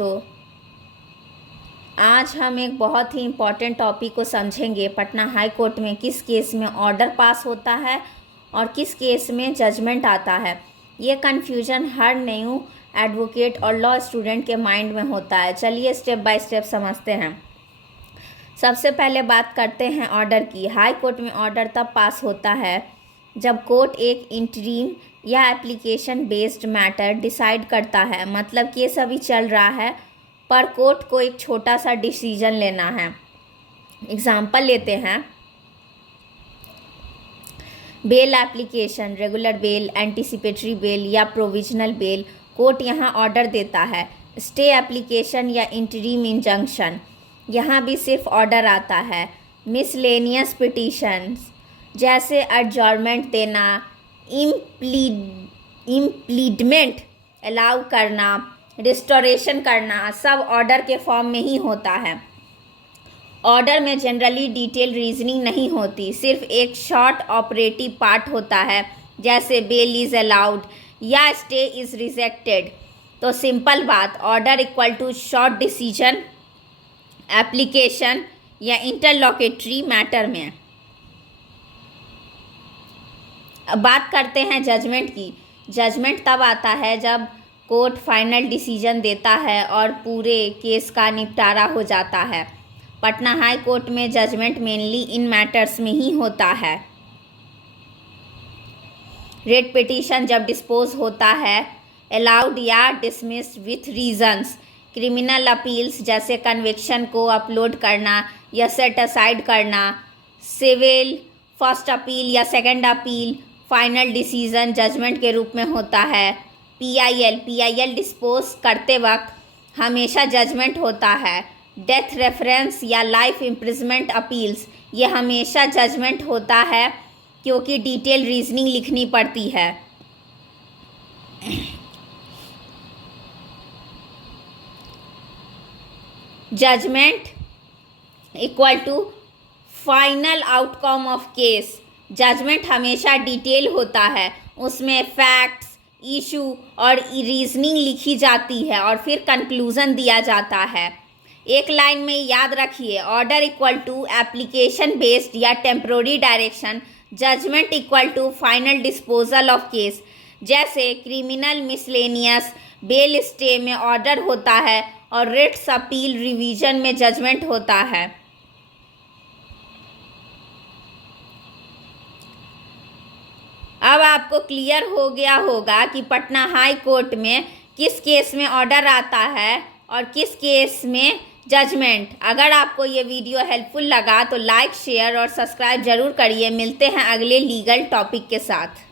दोस्तों, आज हम एक बहुत ही इम्पॉर्टेंट टॉपिक को समझेंगे। पटना हाई कोर्ट में किस केस में ऑर्डर पास होता है और किस केस में जजमेंट आता है। ये कन्फ्यूजन हर न्यू एडवोकेट और लॉ स्टूडेंट के माइंड में होता है। चलिए स्टेप बाय स्टेप समझते हैं। सबसे पहले बात करते हैं ऑर्डर की। हाई कोर्ट में ऑर्डर तब पास होता है जब कोर्ट एक इंटरीम या एप्लीकेशन बेस्ड मैटर डिसाइड करता है। मतलब केस अभी चल रहा है पर कोर्ट को एक छोटा सा डिसीजन लेना है। एग्जाम्पल लेते हैं, bail application, regular bell, anticipatory bail या प्रोविजनल बेल। कोर्ट यहाँ ऑर्डर देता है। स्टे एप्लीकेशन या इंटरीम इंजंक्शन, यहाँ भी सिर्फ ऑर्डर आता है। मिसलेनियस पिटीशंस जैसे एडजॉर्नमेंट देना, इम्प्लीडमेंट अलाउ करना, रिस्टोरेशन करना, सब ऑर्डर के फॉर्म में ही होता है। ऑर्डर में जनरली डिटेल रीजनिंग नहीं होती, सिर्फ एक शॉर्ट ऑपरेटिव पार्ट होता है, जैसे बेल इज़ अलाउड या स्टे इज़ रिजेक्टेड। तो सिंपल बात, order equal to short decision application या इंटरलॉकेटरी मैटर में। अब बात करते हैं जजमेंट की। जजमेंट तब आता है जब कोर्ट फाइनल डिसीजन देता है और पूरे केस का निपटारा हो जाता है। पटना हाई कोर्ट में जजमेंट मेनली इन मैटर्स में ही होता है। रेट पिटीशन जब डिस्पोज होता है, अलाउड या dismissed with reasons. Criminal appeals जैसे कन्विक्शन को अपलोड करना या सेट असाइड करना। सिविल फर्स्ट अपील या second appeal final decision judgment के रूप में होता है। पीआईएल डिस्पोज करते वक्त हमेशा जजमेंट होता है। डेथ रेफरेंस या लाइफ इम्प्रिजमेंट अपील्स, ये हमेशा जजमेंट होता है क्योंकि डिटेल रीजनिंग लिखनी पड़ती है। Judgment equal to final outcome of case. Judgment हमेशा डिटेल होता है, उसमें फैक्ट्स, इशू और रीजनिंग लिखी जाती है और फिर कंक्लूजन दिया जाता है। एक लाइन में याद रखिए, order equal to application based या temporary direction, judgement equal to final disposal of case. जैसे क्रिमिनल मिसलेनियस बेल स्टे में ऑर्डर होता है और रिट्स अपील रिवीजन में जजमेंट होता है। अब आपको क्लियर हो गया होगा कि पटना हाई कोर्ट में किस केस में ऑर्डर आता है और किस केस में जजमेंट। अगर आपको ये वीडियो हेल्पफुल लगा तो लाइक, शेयर और सब्सक्राइब जरूर करिए। मिलते हैं अगले लीगल टॉपिक के साथ।